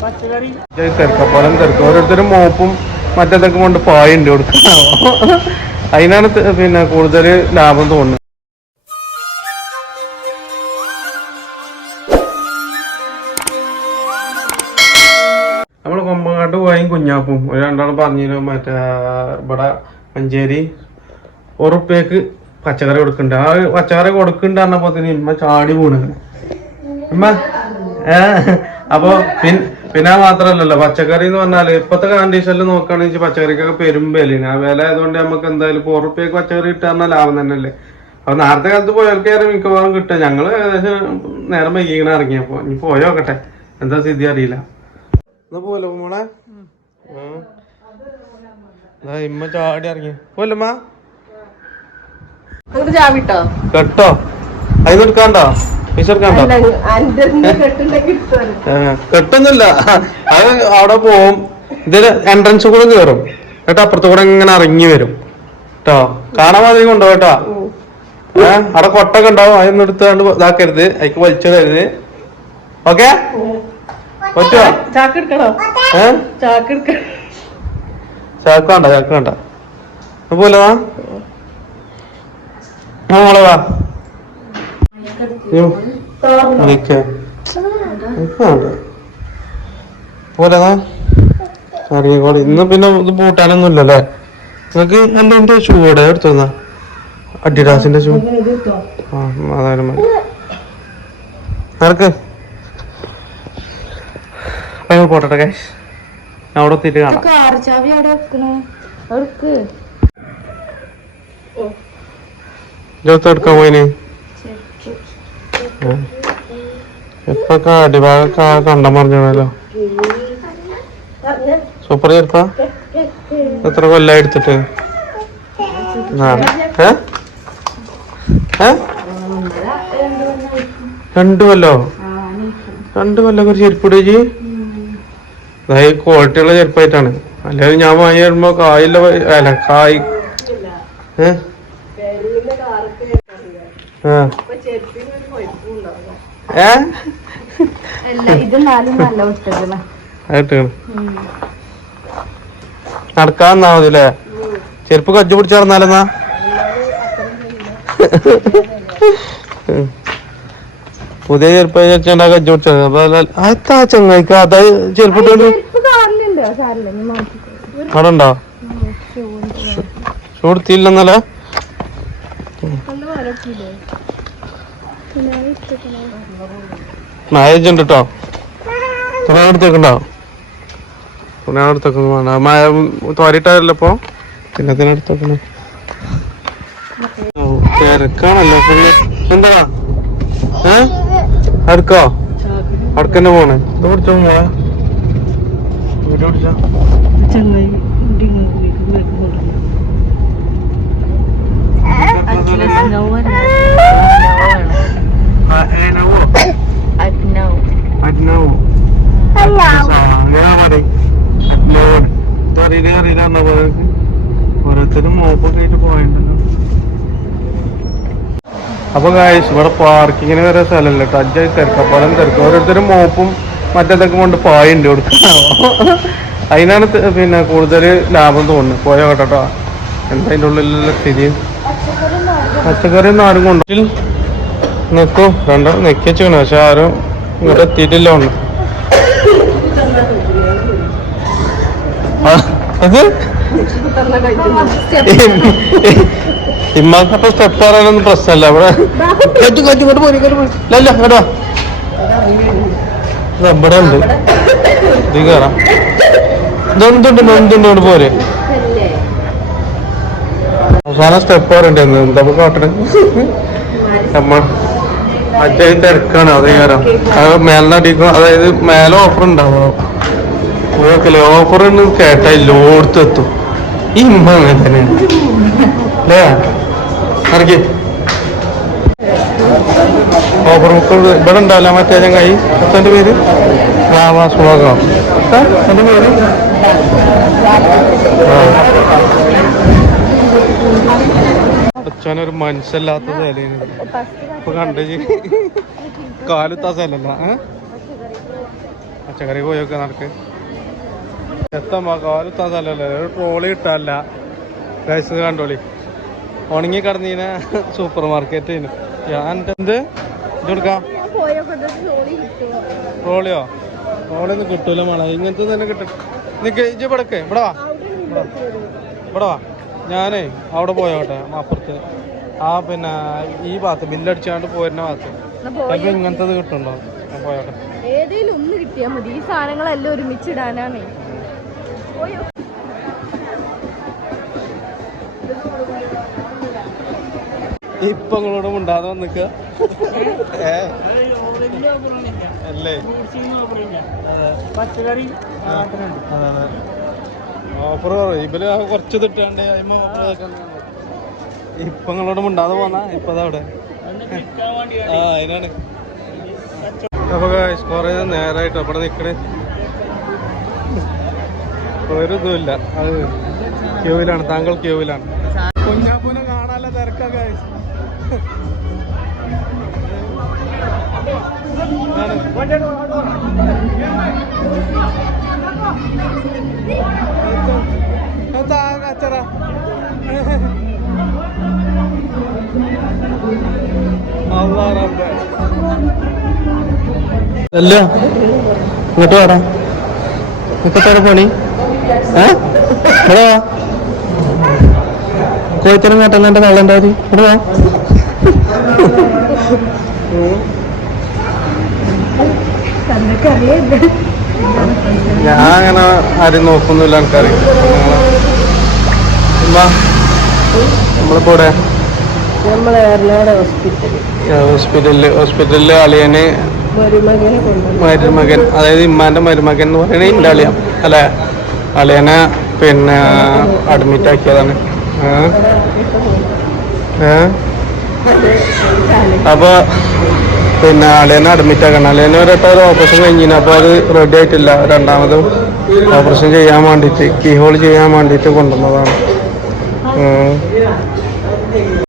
പച്ചക്കറി തിരക്കപ്പോലം തിരക്ക് ഓരോരുത്തരും മോപ്പും മറ്റേതൊക്കെ കൊണ്ട് പായുണ്ട് കൊടുക്കാവോ അതിനാണ് പിന്നെ കൂടുതൽ ലാഭം തോന്നുന്നത്. നമ്മൾ കൊമ്പങ്ങാട്ട് പോയും കുഞ്ഞാപ്പും. ഒരു രണ്ടാളും പറഞ്ഞിരുന്നു മറ്റേ ഇവിടെ മഞ്ചേരി ഉറുപ്പ്യക്ക് പച്ചക്കറി കൊടുക്കണ്ട. ആ പച്ചക്കറി കൊടുക്കണ്ട പറഞ്ഞപ്പോ ചാടി പോണ് ഇമ്മ ഏ അപ്പൊ പിന്നെ അത് മാത്രല്ലല്ലോ. പച്ചക്കറി എന്ന് പറഞ്ഞാൽ ഇപ്പത്തെ കണ്ടീഷനിൽ നോക്കുകയാണെങ്കിൽ പച്ചക്കറിക്കൊക്കെ പെരും വിലയാണ്. ആ വില ആയതുകൊണ്ട് നമുക്ക് എന്തായാലും ഇപ്പൊ ഉറുപ്പ്യക്ക് പച്ചക്കറി കിട്ടാന്ന ലാഭം തന്നെയല്ലേ. അപ്പൊ നേരത്തെ കാലത്ത് പോയാൽക്കാരും മിക്കവാറും കിട്ടുക ഞങ്ങൾ ഏകദേശം നേരം വൈകിങ്ങനെ ഇറങ്ങിയപ്പോ ഇനി പോയോക്കട്ടെ എന്താ സ്ഥിതി അറിയില്ല. പോലെ മോളെ. ഇമ്മ ചാടി ഇറങ്ങി. പോലമ്മ കേട്ടോ. അതിന് എടുക്കാണ്ടോ പൈസ എടുക്കാണ്ടോ കെട്ടൊന്നുമില്ല. അത് അവിടെ പോവും. ഇതിന് എൻട്രൻസ് കൂടെ കേറും. കേട്ടോ അപ്പുറത്ത് കൂടെ ഇങ്ങനെ ഇറങ്ങി വരും. കേട്ടോ കാണാൻ മാതിരി കൊണ്ടോ കേട്ടോ ഏ അവിടെ കൊട്ടൊക്കെ ഉണ്ടാവും. അതൊന്നും എടുത്താണ്ട് ഇതാക്കരുത്. അതിക്ക് വലിച്ചിടരുത്. ഓക്കെ? പറ്റുമോ ചാക്ക് എടുക്കണോ? ഏ? ചാക്ക് വേണ്ട ചാക്ക് വേണ്ട. പോലെ വാ ആ, മോളെ വാ ഉം. നിക്ക്. നിക്ക് വേണ്ട. പോലെ വാ അറിയിക്കോളെ ഇന്ന് പിന്നെ ഇത് പൂട്ടാനൊന്നും ഇല്ലല്ലേ നിങ്ങക്ക് എന്റെ എന്റെ ഷൂ ഇവിടെ എടുത്തുന്ന അഡിഡാസിന്റെ ഷൂ ആ അതായാലും മതി. നിനക്ക് പോട്ടെ കാശ് അവിടെ എത്തിയിട്ട് കാണാം. എടുക്കാൻ പോയിന് ഇപ്പൊ അടിഭാഗം കണ്ടം പറഞ്ഞല്ലോ സൂപ്പർ ചെറുപ്പ എത്ര കൊല്ലായി എടുത്തിട്ട്? രണ്ട് കൊല്ലോ? രണ്ടു കൊല്ലം ഒരു ചെരുപ്പിടേ ജി അതായത് ക്വാളിറ്റി ഉള്ള ചെരുപ്പായിട്ടാണ്. അല്ലെങ്കിൽ ഞാൻ വാങ്ങി വരുമ്പോ കായില്ല അല്ല കായ്. ഏ ആ. ഏ അല്ല ഇത് നാലും നല്ല വിട്ടത് ആയിട്ട് നടക്കാന്നാ മതില്ലേ ചെരുപ്പ് കജ്ജു പിടിച്ച് നടന്നാലെന്നാ പുതിയ ചെരുപ്പ് വെച്ചാ കജ്ജു പിടിച്ചത് അപ്പൊ അതാ ചങ്ങായിക്ക്? അതാ ചെരുപ്പ് അവിടെ ഉണ്ടോ? ചൂടുത്തില്ലെന്നല്ലേ മായേജ് ഉണ്ട് കേട്ടോ തുണയെടുത്തേക്കുണ്ടോ തുണയെടുത്തേക്കുന്നു വേണ്ട മഴ തോരിട്ടല്ലോ ഇപ്പൊ. പിന്നെ അതിനടുത്തേക്കണേ. തിരക്കാണല്ലോ ഫുള്ള്. എന്താ? ഏ? അടുക്കോ? അടുക്കന്നെ പോണേ. ഇത് പിടിച്ചോ മോളെ പിടിച്ചോ അജ്നവോ ഓരോരുത്തരും മോപ്പൊക്കെ ആയിട്ട് പോയിട്ടുണ്ടല്ലോ അപ്പൊ കാഴ്ച ഇവിടെ പാർക്കിങ്ങിന് വരെ സ്ഥലമല്ല. കേട്ടോ അജ്ജായി തിരക്കപ്പോലം തിരക്ക്. ഓരോരുത്തരും മോപ്പും മറ്റേതൊക്കെ കൊണ്ട് പായുണ്ട് കൊടുക്കാവോ അതിനാണ് പിന്നെ കൂടുതൽ ലാഭം തോന്നുന്നത്. പോയോ കേട്ടോ എന്താ അതിന്റെ ഉള്ളിലുള്ള സ്ഥിതി? പച്ചക്കറി ഒന്നും ആരും കൊണ്ടു നിൽക്കും രണ്ടോ വെച്ചാണ് പക്ഷെ ആരും ഇങ്ങോട്ട് എത്തിയിട്ടില്ല ഒന്ന് അത് ഇമ്മാക്കപ്പോ സ്റ്റെപ്പ് പറയാനൊന്നും പ്രശ്നമല്ല. ഇവിടെ കയറ്റി കയറ്റി ഇങ്ങോട്ട് ഇല്ല ഇത് ഇവിടെ ഉണ്ട് ഇത് കയറാം ഇതെന്തുണ്ട് എന്തുണ്ട് ഇവിടെ പോരെ. അവസാനം സ്റ്റെപ്പ് പറയണ്ടായിരുന്നു എന്താ കാട്ടണേ? നമ്മ മറ്റേ തിരക്കാണ് അത് അത് മേലിനടിക്കും അതായത് മേലെ ഓഫർ ഉണ്ടാവും ഓക്കല്ലേ ഓഫർ കേട്ടാ എല്ലായിടത്തും എത്തും. ഈ ഇമ്മ അങ്ങനെ തന്നെയാണ്. അല്ലേ? ഇറക്കി ഓഫർ ബുക്ക് ഇവിടെ ഉണ്ടാവില്ല മറ്റേ ചങ്ങായി എത്തന്റെ പേര്? റാവാ എന്റെ പേര്? ഞാനൊരു മനുഷ്യല്ലാത്ത നിലയാണ് ഇപ്പൊ കണ്ടു കാലുത്ത സ്ഥലല്ല പച്ചക്കറി പോയൊക്കെ നടക്ക്. എത്തമ്മ കാലുത്ത സ്ഥലല്ല ഒരു ട്രോളി കിട്ടാല്ല ഗൈസ് കണ്ടോളി. ഉണങ്ങി കടന്നീന സൂപ്പർ മാർക്കറ്റ് ഞാൻ എന്ത്? ഇത് കൊടുക്കാം? ട്രോളിയോ? ഒന്നും കിട്ടൂല മണ. ഇങ്ങനത്തെ തന്നെ കിട്ടും. നിക്ക് ഇവിടക്ക് ഇവിടെ ഇവിടെ വാ. ഇവിടെ വാ. ഞാനേ അവിടെ പോയോട്ടെ അപ്പുറത്ത്. ആ പിന്നെ ഈ ഭാഗത്ത് ബില്ലടിച്ചാണ്ട് പോരുന്ന ഭാഗത്ത്. ചിലപ്പോ ഇങ്ങനത്തത് കിട്ടുന്നുണ്ടോ ഞാൻ പോയോട്ടെ. ഏതെങ്കിലും ഒന്ന് കിട്ടിയാൽ മതി. ഈ സാധനങ്ങളെല്ലാം ഒരുമിച്ചിടാനാണ്. ഇപ്പൊ നിങ്ങളോട് മുണ്ടാതെ വന്നിക്ക? അല്ലേ? പച്ചക്കറി ഓഫർ ഇവർ കുറച്ച് തിട്ടാണ്ട്. ഇപ്പൊ നിങ്ങളോട് മിണ്ടാതെ പോന്നാ? ഇപ്പൊ അവിടെ. ആ അതിനാണ് അപ്പൊ കൊറേ നേരായിട്ട്? അവിടെ നിക്കണേ. ഒരു ഇതുമില്ല അത് ക്യൂവിലാണ്. താങ്കൾ ക്യൂവിലാണ്. കുഞ്ഞാപ്പൂനെ കാണാനുള്ള തിരക്കാ guys. ആണ്. എന്താ കച്ചറ അല്ലാ റബ്ബേ അല്ല ഇങ്ങോട്ട് വാടാ. ഇപ്പത്തെ പോണി? ഏ? ഇവിടെ വാ. കോഴിത്തരം കേട്ടെന്നെ വെള്ളം മതി ഇവിടെ വാ. ഞാൻ അങ്ങനെ ആരും നോക്കുന്നില്ല എനിക്കറിയാം നമ്മളിപ്പോ നമ്മളെ എറണാകുളം ഹോസ്പിറ്റലിൽ ഹോസ്പിറ്റലിൽ ഹോസ്പിറ്റലിൽ അളിയന് മരുമകൻ അതായത് ഇമ്മാന്റെ മരുമകൻ എന്ന് പറയുന്നത് ഇന്റെ അളിയൻ അല്ലെ? അളിയനെ പിന്നെ അഡ്മിറ്റ് ആക്കിയതാണ്. ഏഹ്? അപ്പൊ പിന്നെ അളിയനെ അഡ്മിറ്റ് ആക്കണം. അളിയനെ ഒരട്ട ഒരു ഓപ്പറേഷൻ കഴിഞ്ഞിന്. അപ്പോൾ അത് റെഡി ആയിട്ടില്ല. രണ്ടാമത് ഓപ്പറേഷൻ ചെയ്യാൻ വേണ്ടിയിട്ട് കീഹോൾ ചെയ്യാൻ വേണ്ടിയിട്ട് കൊണ്ടുവന്നതാണ്.